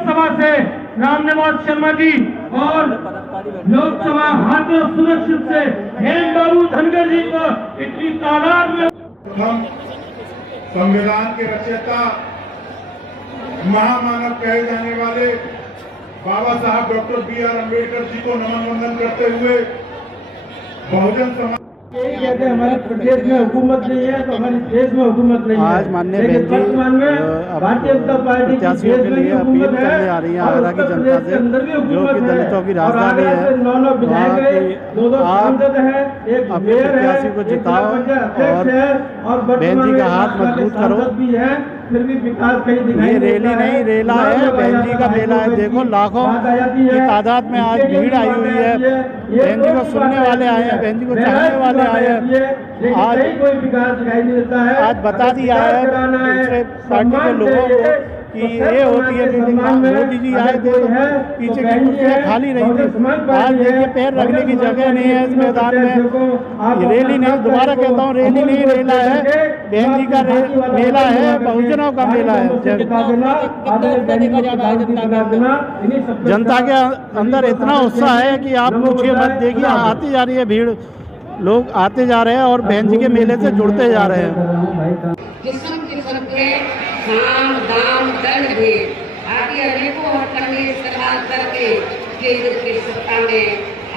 लोकसभा से रामनिवास शर्मा जी और लोकसभा हाथों सुरक्षित से हेम बाबू धनगर जी को इतनी तादाद में हम संविधान के रचयिता महामानव कहे जाने वाले बाबा साहब डॉक्टर बी.आर. अम्बेडकर जी को नमन वंदन करते हुए बहुजन समाज कहते हैं हमारे प्रदेश में हुकूमत नहीं है तो हमारे देश में हुकूमत नहीं है। आज माननीय लेकिन बहन जी वर्तमान में भारतीय जनता पार्टी की प्रत्याशियों के लिए अपील करने आ रही है आगरा की जनता से, जो कि दलितों की राजधानी है, नौ विधायक है, दो सांसद है, एक अपने मेयर है, प्रत्याशी को एक जिताओ अध्यक्ष है और बहन जी का हाथ मजबूत करो। भी है, फिर भी विकास कहीं दिखाई ये रैली नहीं रेला है, बहन जी का मेला है। देखो लाखों की तादाद में आज भीड़ आई हुई है। बहन जी को सुनने वाले आए हैं, बहन जी को चाहने वाले आए हैं। आज कोई विकास दिखाई नहीं देता है। आज बता दिया है दूसरे पार्टी के लोगों को कि ये होती है मीटिंग। मोदी जी आए थे तो पीछे की कुर्सियाँ खाली रही थी। आज देखिए पैर रखने की जगह नहीं है इस मैदान में। रैली नहीं, दोबारा कहता हूँ रैली नहीं रेला है, बहन जी का मेला है, बहुजनों का मेला है। जनता के अंदर इतना उत्साह है कि आप पूछिए मत। देखिए आती जा रही है भीड़, लोग आते जा रहे हैं और बहन जी के मेले से जुड़ते जा रहे हैं। किस्म किस्म के साम दाम दंड भेद आदि अनेकों हटकंडे इस्तेमाल करके केंद्र की सत्ता में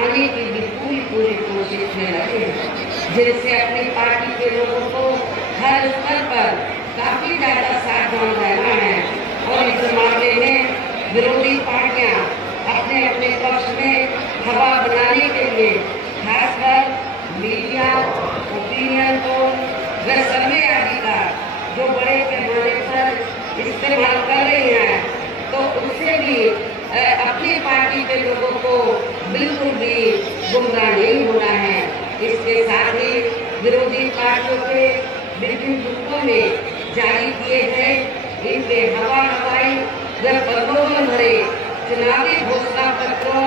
आने की भी पूरी कोशिश में लगे, जिससे अपनी पार्टी के लोगों को हर स्तर पर काफी ज्यादा सावधान रहना है। और इस मामले में विरोधी पार्टियां अपने अपने पक्ष में हवा बनाने के लिए खासकर मीडिया, ओपिनियन पोल व सर्वे आदि का जो बड़े पैमाने पर इस्तेमाल कर रही हैं, तो उससे भी अपनी पार्टी के लोगों को बिल्कुल भी गुमराह नहीं होना है। इसके साथ ही विरोधी पार्टियों के विभिन्न रूपों में जारी किए गए इनके हवाई व प्रलोभन भरे चुनावी घोषणा पत्रों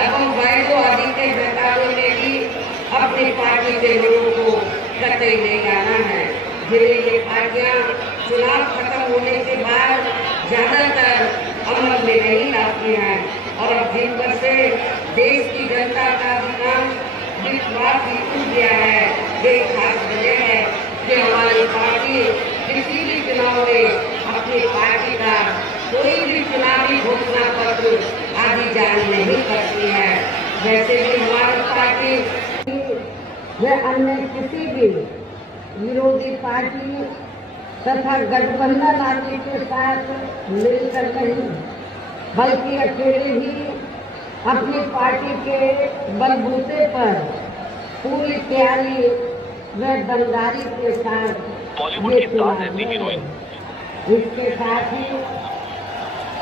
एवं वायदों आदि के बहकावे में भी अपनी पार्टी के लोगों को कतई नहीं आना है, जिन्हें ये पार्टियां चुनाव खत्म होने के बाद ज्यादातर अमल में नहीं लाती हैं। और अब दिन भर से देश की जनता का विश्वास ही टूट गया है। ये खास वजह है कि हमारी पार्टी किसी भी चुनाव में अपनी पार्टी का कोई भी चुनावी घोषणा पत्र आदि जारी नहीं करती है। वैसे भी हमारी पार्टी वह अन्य किसी भी विरोधी पार्टी तथा गठबंधन आदि के साथ मिलकर नहीं, बल्कि अकेले ही अपनी पार्टी के बलबूते पर पूरी तैयारी व दमदारी के साथ ये चुनाव है। इसके साथ ही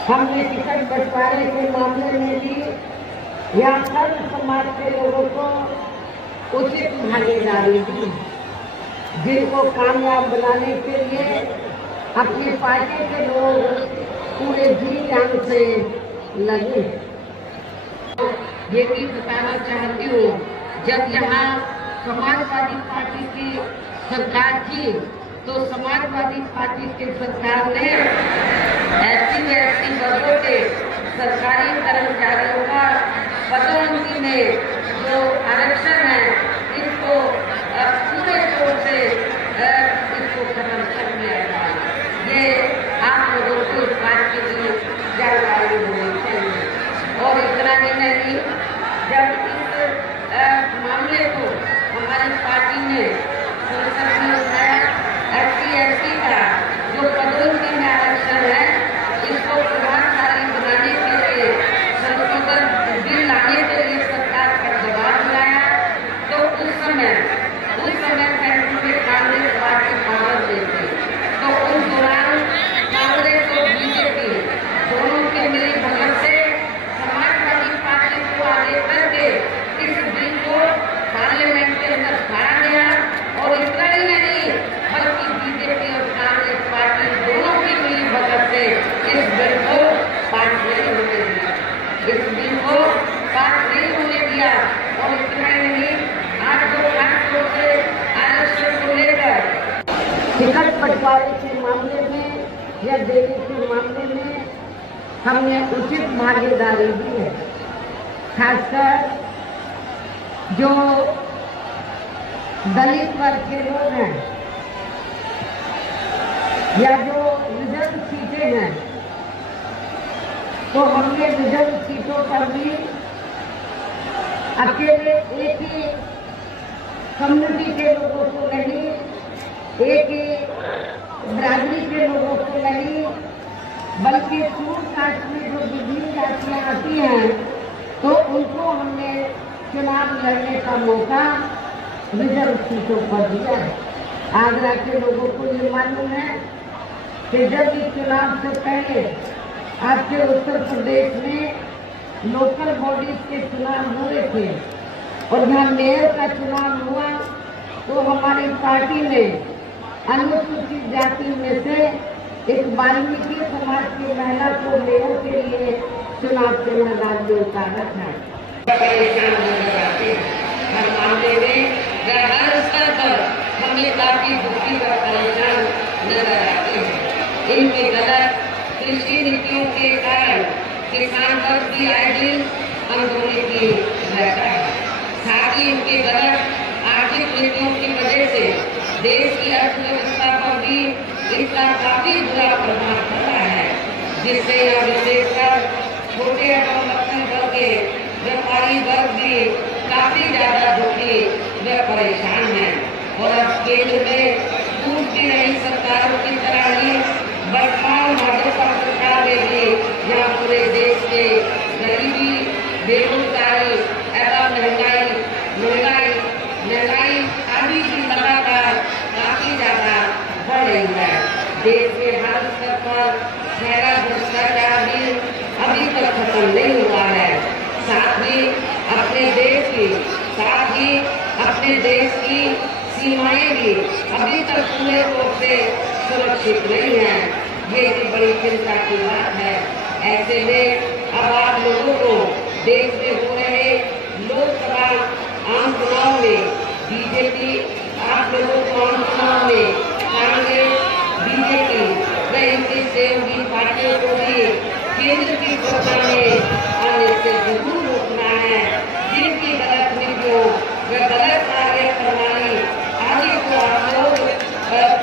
हमने टिकट बंटवारे के मामले में भी यहाँ सर्व समाज के लोगों को उचित भागीदारी दी, जिनको कामयाब बनाने के लिए अपनी पार्टी के लोग पूरे जी जान से लगे। ये भी बताना चाहती हूँ, जब यहाँ समाजवादी पार्टी की सरकार थी तो समाजवादी पार्टी की सरकार ने ऐसी वर्गों के सरकारी कर्मचारियों का पदोन्नति में जो आरक्षण है इसको पूरे तौर से इसको खत्म कर दिया था। ये आप लोगों को इस बात की भी जानकारी होनी चाहिए। और इतना ही नहीं, जब इस मामले को हमारी पार्टी ने संसद में उठाया, SC/ST का जो पदोन्नति में आरक्षण है इसको प्रभावशाली बनाने के लिए संशोधन बिल लाने के लिए सरकार पर दबाव बनाया, तो उस समय सेंट्रल में कांग्रेस पार्टी पावर देती, तो उस दौरान कांग्रेस और बीजेपी दोनों के मिली भगत से समाजवादी पार्टी को आगे करके इस बिल को पार्लियामेंट के अंदर लाया गया। और इतना ही नहीं, बल्कि बीजेपी और कांग्रेस पार्टी दोनों की मिली भगत से इस बिल को पास नहीं होने दिया, इस बिल को पास नहीं होने दिया। और इतना ही नहीं, आज जो खासतौर से आरक्षण को लेकर टिकट बंटवारे के मामले में या देने के मामले में हमने उचित भागीदारी दी है। खासकर जो दलित वर्ग के लोग हैं या जो रिजर्व सीटें हैं, तो हमने रिजर्व सीटों पर भी अकेले एक ही कम्युनिटी के लोगों को नहीं, एक ही बिरादरी के लोगों को नहीं, बल्कि सूट कास्ट में जो विभिन्न जातियाँ आती हैं तो उनको हमने चुनाव लड़ने का मौका रिजर्व सीटों पर दिया है। आगरा के लोगों को ये मालूम है कि जब इस चुनाव से पहले आपके उत्तर प्रदेश में लोकल बॉडीज के चुनाव हो रहे थे और जहाँ मेयर का चुनाव हुआ तो हमारी पार्टी ने अनुसूचित जाति में से एक वाल्मीकि समाज की महिला को मेयर के लिए चुनाव के मैदान में उतारा था। परेशान नजर आते हैं हर मामले में, हर स्तर पर हमें काफी दुखी व परेशान नजर आते हैं। इनके गलत कृषि नीतियों के कारण किसान वर्ग की आए दिन अनहोनी की रहता है। साथ ही इनके गलत आर्थिक नीतियों की वजह से देश की अर्थव्यवस्था पर भी इसका काफी बुरा प्रभाव पड़ा है, जिससे यह विशेषकर छोटे एवं मध्यम वर्ग के व्यापारी वर्ग भी काफी ज्यादा दुखी व परेशान है। और अब केंद्र में टूटती रही सरकारों की तरह ही वर्तमान भाजपा सरकार में भी यहाँ पूरे देश के गरीबी, बेरोजगारी एवं महंगाई आदि की लगातार काफी ज्यादा बढ़ रही है। देश के हर स्तर पर गहरा भ्रष्टाचार भी अभी तक खत्म नहीं हुआ है। साथ ही अपने देश की सीमाएं भी अभी तक पूरे तौर से सुरक्षित नहीं है। ये भी बड़ी चिंता की बात है। ऐसे में अब आप लोगों को देश में हो रहे लोकसभा आम चुनाव में बीजेपी, आप लोगों को आम चुनाव में कांग्रेस, बीजेपी व इनकी सहयोगी पार्टियों को भी केंद्र की सत्ता में आने से जरूर रोकना है। जिनकी गलत नीतियों व गलत कार्य प्रणाली आदि को आप लोग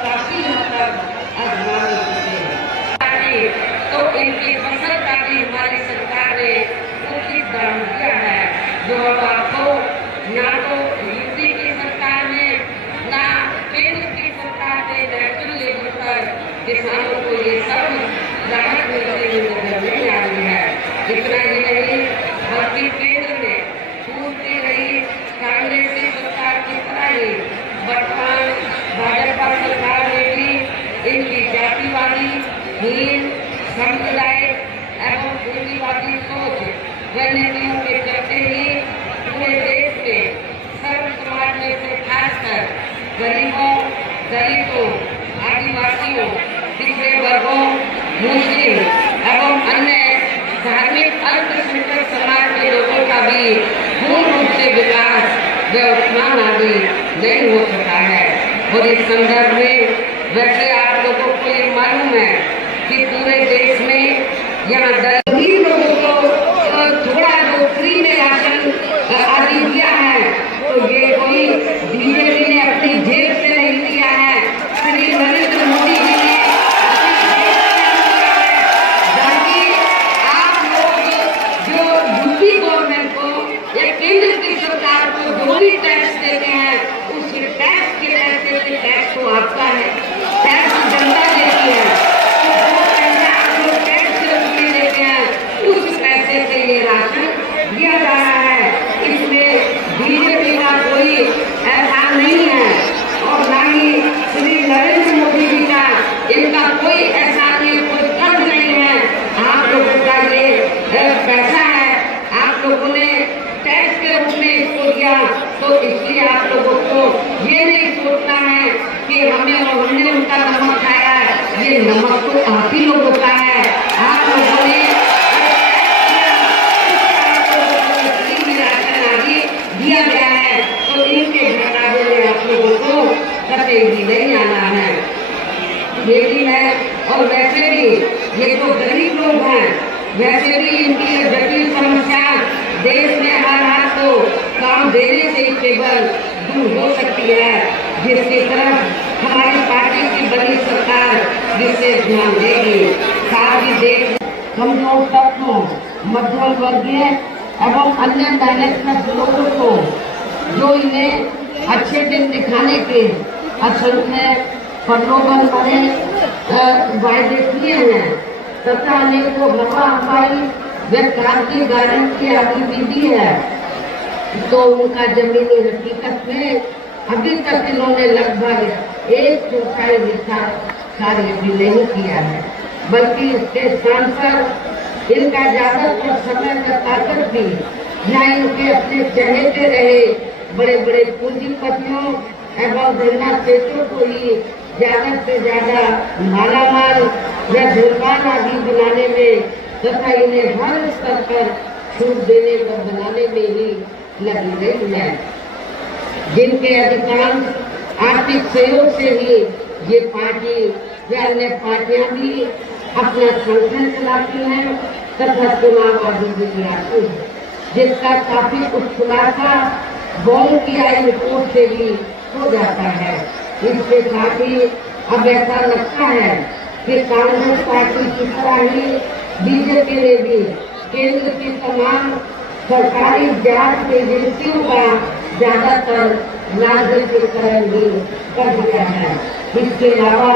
काफी हद तक आजमाने होते हैं, तो इनकी फसल का भी हमारी सरकार ने उचित दाम दिया है, जो अब आपको ना तो यूपी की सरकार में ना केंद्र की सरकार ने नेशनल लेवल पर किसानों को ये सब राहत मिलती हुई नजर नहीं आ रही है। इतना ही नहीं, बल्कि केंद्र में टूटती रही कांग्रेसी सरकार की तरह ही वर्तमान भाजपा सरकार ने भी इनकी जातिवादी, हीन, सांप्रदायिक एवं पूंजीवादी सोच व नीतियों के चलते ही पूरे देश में सर्व समाज में से खासकर गरीबों, दलितों, आदिवासियों, पिछड़े वर्गों, मुस्लिम एवं अन्य धार्मिक अल्पसंख्यक समाज के लोगों का भी पूर्ण रूप से विकास व उत्थान आदि नहीं हो सका है। और इस संदर्भ में वैसे आप लोगों को ये मालूम है कि पूरे देश में यहाँ गरीब लोगों को थोड़ा नौकरी में राशन आदि दिया है, तो ये कोई बीजेपी ने अपनी जेब से नहीं दिया है, श्री नरेंद्र मोदी जी ने बल्कि आप लोग जो यूपी गवर्नमेंट को या केंद्र की सरकार को जो भी टैक्स देते हैं, उस टैक्स के पैसे से टैक्स तो आपका है, टैक्स जनता देती है, तो जो पैसा आप लोग टैक्स से रुपये देते हैं उस पैसे से ये राशन दिया जा रहा है। इसमें बीजेपी का कोई ऐसा नहीं है और ना ही श्री नरेंद्र मोदी जी का इनका कोई ऐसा नहीं, कोई कर्ज नहीं है। आप लोगों का ये पैसा है, आप लोगों ने टैक्स के रूप में इसको दिया, तो इसलिए आप लोगों को ये नहीं सोचना है कि हमने उनका नमक खाया है, ये नमक तो आप ही लोगों का है। आप लोगों ने राशन आदि दिया गया है, तो इनके घटावे में आप लोगों को कभी भी नहीं आना है। लेकिन है और वैसे भी ये जो गरीब लोग हैं वैसे भी इनकी ये जटिल समस्या देश में हर हाथ को काम देने से केवल दूर हो सकती है, जिसकी तरफ हमारी पार्टी की बड़ी सरकार विशेष ध्यान देगी। साथ ही देश कमजोर तबकों, मध्यम वर्गीय एवं अन्य डायनेक्ट लोगों को जो इन्हें अच्छे दिन दिखाने के असंख्य प्रलोभन भरे वायदे किए हैं तथा अनेकों हवाई व्यापार की गारंटी अभी भी दी है, तो उनका जमीनी हकीकत में अभी तक इन्होंने लगभग 1/4 हिस्सा कार्य भी नहीं किया है, बल्कि इसके स्थान पर इनका ज्यादातर समय बताकर भी या इनके अपने चहेते रहे बड़े बड़े पूंजीपतियों एवं धरना क्षेत्रों को ही ज्यादा से ज्यादा मालामाल या धनवान आदि बनाने में तथा इन्हें हर स्तर पर छूट देने व बनाने में ही लगी गई है, जिनके अधिकांश आर्थिक सहयोग से ही ये पार्टी या अन्य पार्टियां भी अपना संगठन चलाती हैं तथा चुनाव आदि भी कराती है, जिसका काफी कुछ खुलासा बॉल की आई रिपोर्ट से भी हो जाता है। इसके साथ ही अब ऐसा लगता है कि कांग्रेस पार्टी की तरह ही बीजेपी ने भी केंद्र की तमाम सरकारी जांच एजेंसियों का ज्यादातर नागरिकीकरण भी कर दिया है। इसके अलावा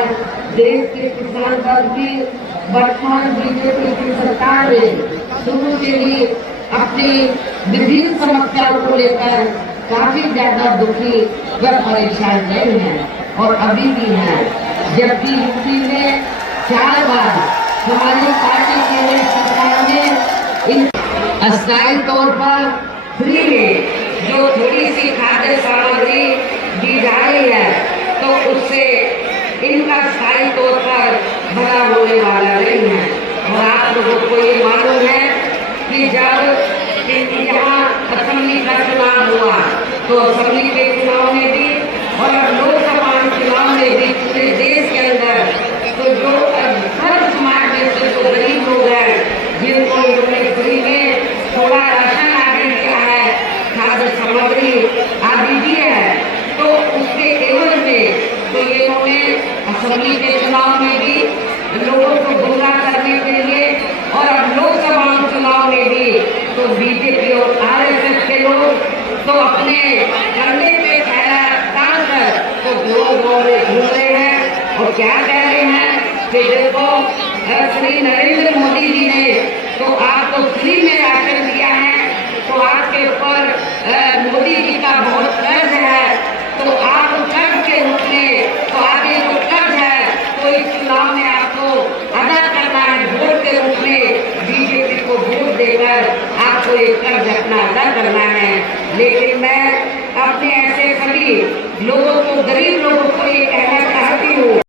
देश के किसान वर्ग भी वर्तमान बीजेपी की सरकार ने शुरू से ही अपनी विभिन्न समस्याओं को लेकर काफी ज्यादा दुखी व परेशान रहे हैं और अभी भी हैं, जबकि यूपी में 4 बार हमारी पार्टी के सरकार ने इन अस्थायी तौर पर फ्री में जो थोड़ी सी खाद्य सामग्री दी जा रही है, तो उससे इनका स्थायी तौर पर बड़ा होने वाला नहीं है। और आप लोगों को ये मालूम है कि जब यहाँ असेंबली का चुनाव हुआ तो असेंबली के चुनाव में भी और लोकसभा चुनाव में भी पूरे देश के अंदर तो जो हर समाज में से जो गरीब लोग हैं जिनको उन्होंने फ्री में थोड़ा राशन आदि दिया है, खाद्य सामग्री आदि दी है, तो उसके एवज में तो ये उन्होंने असेंबली के चुनाव में भी लोगों को गुमराह करने के लिए और अब लोकसभा चुनाव में भी तो बीजेपी और आरएसएस के लोग तो अपने कंधे पे थैला डालकर तो गाँव में घूम रहे हैं और क्या कह रहे हैं कि देखो श्री नरेंद्र मोदी जी ने तो आपको फ्री में राशन दिया है, तो आपके ऊपर मोदी जी का बहुत कर्ज है, तो आप कर्ज के रूप में तो आगे जो कर्ज है तो इस चुनाव में आपको अदा करना है, वोट के रूप में बीजेपी को वोट देकर आपको ये कर्ज अपना अदा करना है। लेकिन मैं अपने ऐसे सभी लोगों को, गरीब लोगों को ये कहना चाहती हूँ